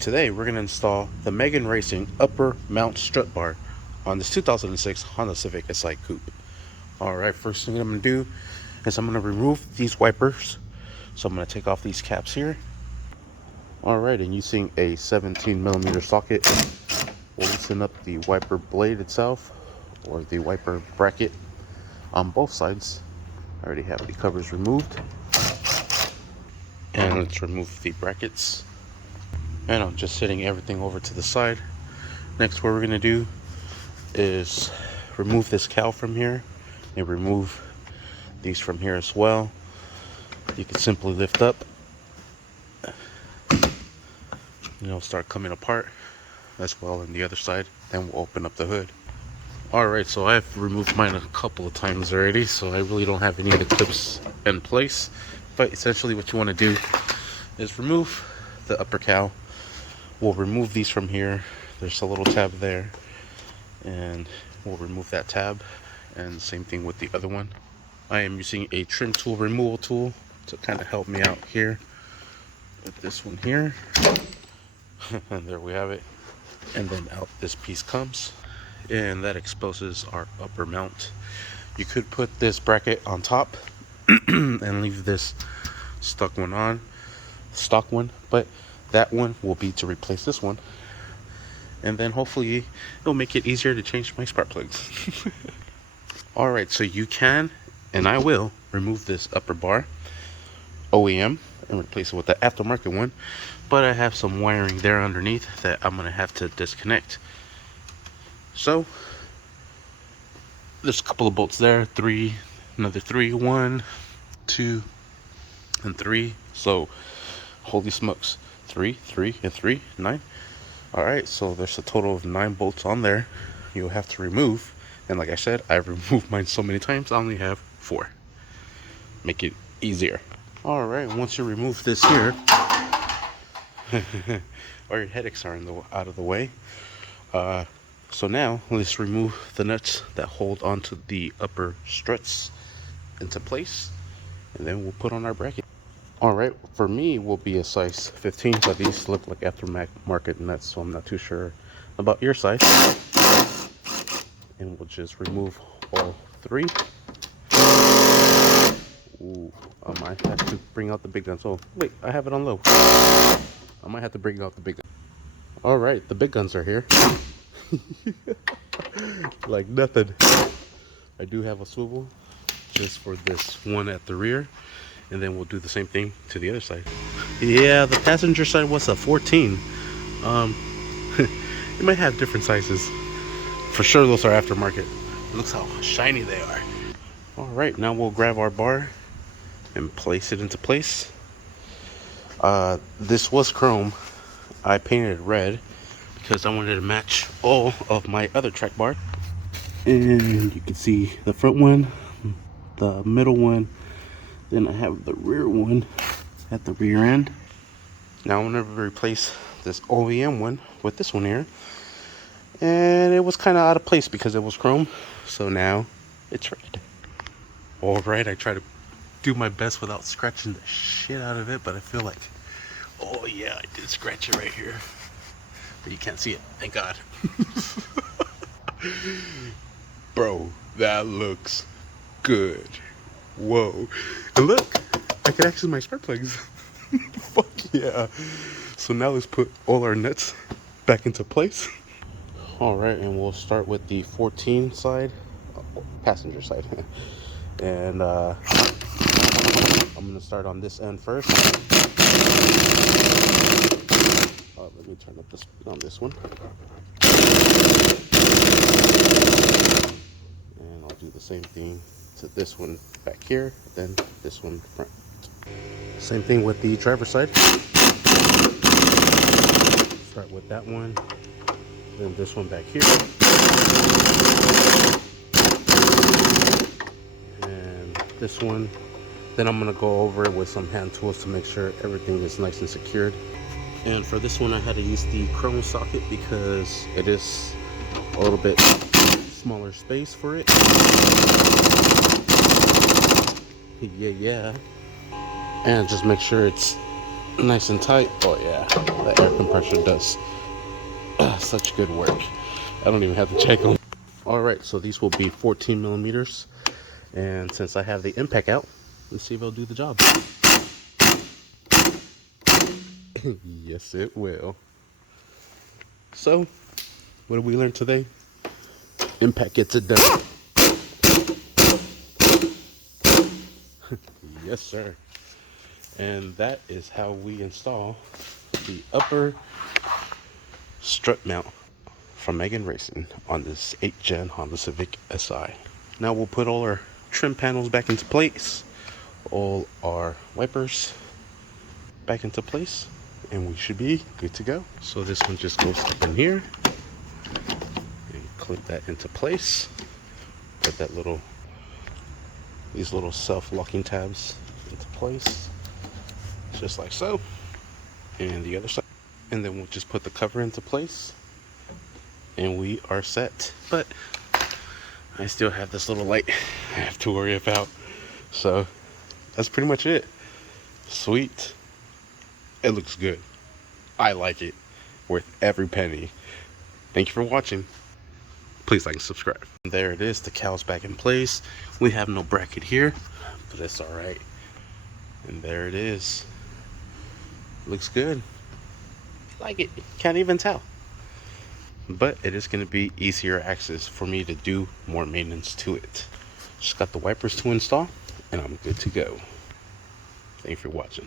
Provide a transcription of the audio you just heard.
Today we're going to install the Megan Racing upper mount strut bar on this 2006 Honda Civic SI Coupe. Alright, first thing I'm going to do is I'm going to remove these wipers. So I'm going to take off these caps here. Alright, and using a 17mm socket, we'll loosen up the wiper blade itself, or the wiper bracket on both sides. I already have the covers removed. And let's remove the brackets. And I'm just setting everything over to the side. Next, what we're going to do is remove this cowl from here and remove these from here as well. You can simply lift up, start coming apart as well on the other side. Then we'll open up the hood. Alright, so I've removed mine a couple of times already, so I really don't have any of the clips in place. But essentially what you want to do is remove the upper cowl. We'll remove these from here. There's a little tab there, and we'll remove that tab, and same thing with the other one. I am using a trim tool removal tool to kind of help me out here with this one here. And there we have it. And then out this piece comes, and that exposes our upper mount. You could put this bracket on top and leave this stock one, but that one will be to replace this one, and then hopefully it'll make it easier to change my spark plugs. Alright, so you can, and I will, remove this upper bar OEM and replace it with the aftermarket one, but I have some wiring there underneath that I'm going to have to disconnect. So there's a couple of bolts there, another three, 1, 2, and 3. So holy smokes, 3, and 3, 9. Alright, so there's a total of 9 bolts on there you'll have to remove. And like I said, I've removed mine so many times, I only have 4. Make it easier. Alright, once you remove this here, or your headaches are out of the way. So now let's remove the nuts that hold onto the upper struts into place, and then we'll put on our bracket. Alright, for me will be a size 15, but these look like aftermarket nuts, so I'm not too sure about your size. And we'll just remove all 3. Ooh, I might have to bring out the big guns. Oh, wait, I have it on low. I might have to bring out the big guns. Alright, the big guns are here. Like nothing. I do have a swivel just for this one at the rear, and then we'll do the same thing to the other side. Yeah, the passenger side was a 14. It might have different sizes. For sure those are aftermarket. Looks how shiny they are. Alright, now we'll grab our bar and place it into place. This was chrome. I painted it red because I wanted to match all of my other track bar. And you can see the front one, the middle one, then I have the rear one at the rear end. Now I'm going to replace this OEM one with this one here. And it was kind of out of place because it was chrome. So now it's red. Alright, I try to do my best without scratching the shit out of it, but I feel like, oh yeah, I did scratch it right here. But you can't see it, thank God. Bro, that looks good. Whoa. And look, I can actually my spark plugs. Fuck yeah. So now let's put all our nuts back into place. Alright, and we'll start with the 14 side, passenger side. And I'm going to start on this end first. Let me turn up the speed on this one. And I'll do the same thing to this one back here, then this one front. Same thing with the driver's side. Start with that one, then this one back here. And this one. Then I'm going to go over it with some hand tools to make sure everything is nice and secured. And for this one I had to use the chrome socket because it is a little bit smaller space for it. Yeah. And just make sure it's nice and tight. Oh yeah, the air compressor does such good work. I don't even have to check them. All right, so these will be 14 millimeters. And since I have the impact out, let's see if it'll do the job. Yes, it will. So, what did we learn today? Impact gets it done. Yes, sir. And that is how we install the upper strut mount from Megan Racing on this 8th gen Honda Civic Si. Now we'll put all our trim panels back into place, all our wipers back into place, and we should be good to go. So this one just goes up in here and clip that into place. Put that these little self-locking tabs into place, just like so, and the other side. And then we'll just put the cover into place and we are set. But I still have this little light I have to worry about. So that's pretty much it. Sweet. It looks good. I like it. Worth every penny. Thank you for watching. Please like and subscribe. There it is. The cowl's back in place. We have no bracket here, but that's alright. And there it is. Looks good. Like it. Can't even tell. But it is going to be easier access for me to do more maintenance to it. Just got the wipers to install and I'm good to go. Thank you for watching.